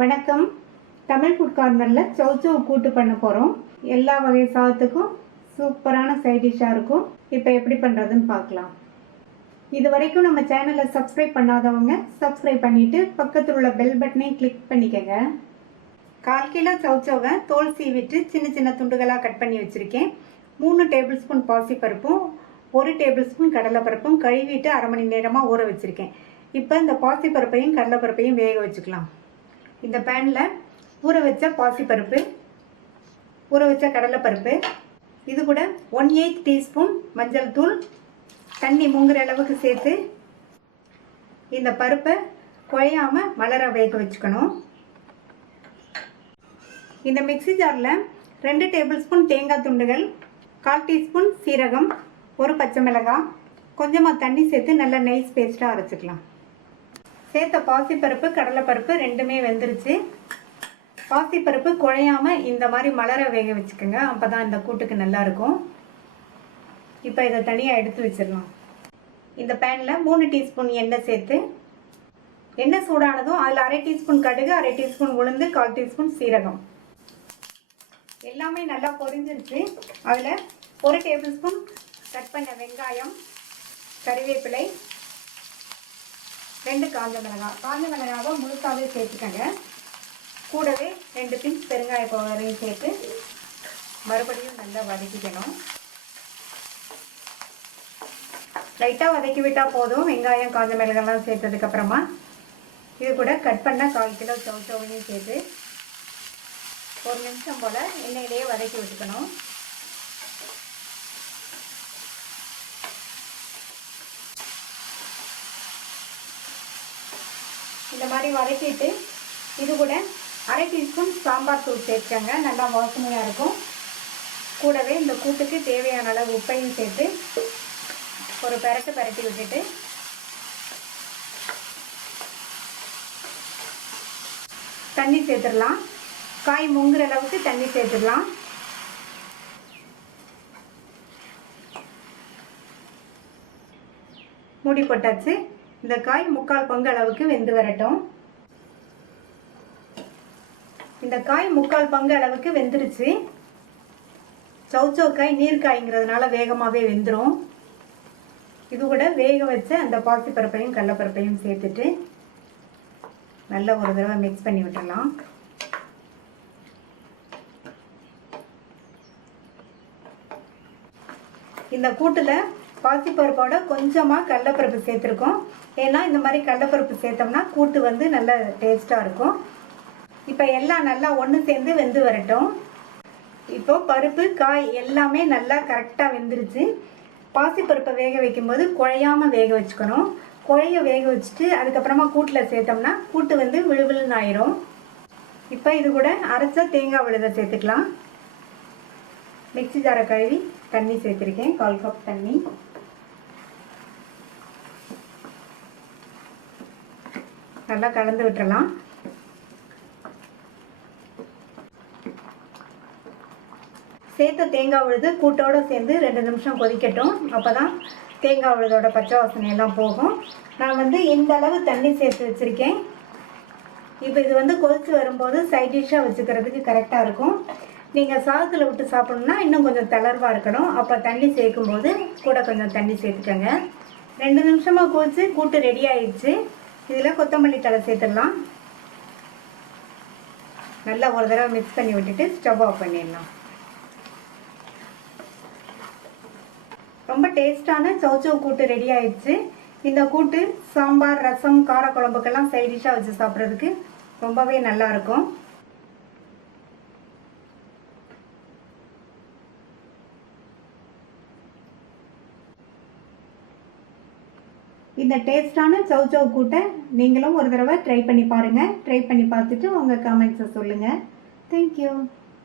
வணக்கம். தமிழ் ஃபுட் கார்னரில் சௌச்சௌ கூட்டு பண்ண போகிறோம். எல்லா வகை சாதத்துக்கும் சூப்பரான சைட் டிஷ்ஷாக இருக்கும். இப்போ எப்படி பண்ணுறதுன்னு பார்க்கலாம். இது வரைக்கும் நம்ம சேனலை சப்ஸ்கிரைப் பண்ணாதவங்க சப்ஸ்கிரைப் பண்ணிவிட்டு பக்கத்தில் உள்ள பெல் பட்டனையும் கிளிக் பண்ணிக்கோங்க. 1/4 கிலோ சௌச்சௌவை தோல் சீவிட்டு சின்ன சின்ன துண்டுகளாக கட் பண்ணி வச்சுருக்கேன். 3 டேபிள் ஸ்பூன் பாசிப்பருப்பும் 1 டேபிள் ஸ்பூன் கடலைப்பருப்பும் கழுவிட்டு 1/2 மணி நேரமாக ஊற வச்சுருக்கேன். இப்போ இந்த பாசிப்பருப்பையும் கடலைப்பருப்பையும் வேக வச்சுக்கலாம். இந்த பேனில் ஊற வச்ச பாசிப்பருப்பு, ஊற வச்ச கடலைப்பருப்பு, இது கூட 1/8 டீஸ்பூன் மஞ்சள் தூள், தண்ணி முங்குற அளவுக்கு சேர்த்து இந்த பருப்பை குழையாமல் மலர வேக வச்சுக்கணும். இந்த மிக்ஸி ஜாரில் 2 டேபிள் ஸ்பூன் தேங்காய் துண்டுகள், 1/4 டீஸ்பூன் சீரகம், 1 பச்சை மிளகாய், கொஞ்சமாக தண்ணி சேர்த்து நல்லா நைஸ் பேஸ்ட்டாக அரைச்சிக்கலாம். சேர்த்த பாசிப்பருப்பு கடலைப்பருப்பு ரெண்டுமே வெந்துருச்சு. பாசிப்பருப்பு குழையாமல் இந்த மாதிரி மலர வேக வச்சுக்கோங்க, அப்போ தான் இந்த கூட்டுக்கு நல்லாயிருக்கும். இப்போ இதை தனியாக எடுத்து வச்சிடலாம். இந்த பேனில் 3 டீஸ்பூன் எண்ணெய் சேர்த்து, எண்ணெய் சூடானதும் அதில் 1/2 டீஸ்பூன் கடுகு, 1/2 டீஸ்பூன் உளுந்து, 1/4 டீஸ்பூன் சீரகம் எல்லாமே நல்லா பொரிஞ்சிருச்சு. அதில் 1 டேபிள் ஸ்பூன் கட் பண்ண வெங்காயம், கறிவேப்பிலை, 2 காஞ்ச மிளகாவை முழுசாகவே சேர்த்துக்கங்க. கூடவே 2 பிஞ்ச் பெருங்காய பவுடரையும் சேர்த்து மறுபடியும் நல்லா வதக்கிக்கணும். லைட்டாக வதக்கி விட்டால் போதும். வெங்காயம் காஞ்ச மிளகாலாம் சேர்த்ததுக்கப்புறமா இது கூட கட் பண்ண 1/4 கிலோ சௌச்சௌவையும் சேர்த்து 1 நிமிஷம் போல் எண்ணெயிலேயே வதக்கி விட்டுக்கணும். இந்த மாதிரி வதக்கிட்டு இது கூட 1/2 டீஸ்பூன் சாம்பார் தூள் சேர்த்துக்கங்க, நல்லா வாசனையாக இருக்கும். கூடவே இந்த கூட்டுக்கு தேவையான அளவு உப்பையும் சேர்த்து ஒரு பெரட்டி விட்டுட்டு தண்ணி சேர்த்துடலாம். காய் முங்குற அளவுக்கு தண்ணி சேர்த்துடலாம். மூடி போட்டாச்சு. இந்த காய் 3/4 பங்கு அளவுக்கு வெந்து வரட்டும். இந்த காய் 3/4 பங்கு அளவுக்கு வெந்துருச்சு. சௌச்சௌ காய் நீர்க்காய்ங்கிறதுனால வேகமாகவே வெந்துடும். இது கூட வேக வச்ச அந்த பாசிப்பருப்பையும் கடலைப்பருப்பையும் சேர்த்துட்டு நல்லா ஒரு தடவை மிக்ஸ் பண்ணி விட்டுடலாம். இந்த கூட்டில் பாசிப்பருப்போட கொஞ்சமாக கடலைப்பருப்பு சேர்த்துருக்கோம். ஏன்னா இந்த மாதிரி கடலைப்பருப்பு சேர்த்தோம்னா கூட்டு வந்து நல்ல டேஸ்ட்டாக இருக்கும். இப்போ எல்லாம் நல்லா ஒன்று சேர்ந்து வெந்து வரட்டும். இப்போ பருப்பு காய் எல்லாமே நல்லா கரெக்டாக வெந்துருச்சு. பாசிப்பருப்பை வேக வைக்கும்போது குழையாமல் வேக வச்சுக்கணும். குழைய வேக வச்சுட்டு அதுக்கப்புறமா கூட்டில் சேர்த்தோம்னா கூட்டு வந்து விழுவிழுன்னு ஆயிரும். இப்போ இது கூட அரைச்ச தேங்காய் விழுதை சேர்த்துக்கலாம். மிக்ஸி ஜாரை கழுவி தண்ணி சேர்த்துருக்கேன், 1/4 கப் தண்ணி. நல்லா கலந்து விட்டுறலாம். சேர்த்த தேங்காய் விழுது கூட்டோடு சேர்ந்து 2 நிமிஷம் கொதிக்கட்டும். அப்போ தான் தேங்காய் விழுதோட பச்சை வாசனையெல்லாம் போகும். நான் வந்து இந்த அளவு தண்ணி சேர்த்து வச்சுருக்கேன். இப்போ இது வந்து கொதித்து வரும்போது சைட் டிஷ்ஷாக வச்சுக்கிறதுக்கு கரெக்டாக இருக்கும். நீங்கள் சாதத்தில் விட்டு சாப்பிட்ணுன்னா இன்னும் கொஞ்சம் தளர்வாக இருக்கணும். அப்போ தண்ணி சேர்க்கும்போது கூட கொஞ்சம் தண்ணி சேர்த்துக்கோங்க. 2 நிமிஷமாக கொதித்து கூட்டு ரெடி ஆயிடுச்சு. இதில் கொத்தமல்லி தழை சேர்த்துடலாம். நல்லா ஒரு தடவை மிக்ஸ் பண்ணி விட்டுட்டு ஸ்டவ் ஆஃப் பண்ணிடலாம். ரொம்ப டேஸ்டான சௌச்சௌ கூட்டு ரெடி ஆயிடுச்சு. இந்த கூட்டு சாம்பார், ரசம், காரக்குழம்புக்கெல்லாம் சைட் டிஷ்ஷாக வச்சு சாப்பிட்றதுக்கு ரொம்பவே நல்லாயிருக்கும். இந்த டேஸ்டான சௌச்சௌ கூட்டை நீங்களும் ஒரு தடவை ட்ரை பண்ணி பாருங்கள். ட்ரை பண்ணி பார்த்துட்டு உங்கள் கமெண்ட்ஸை சொல்லுங்கள். தேங்க்யூ.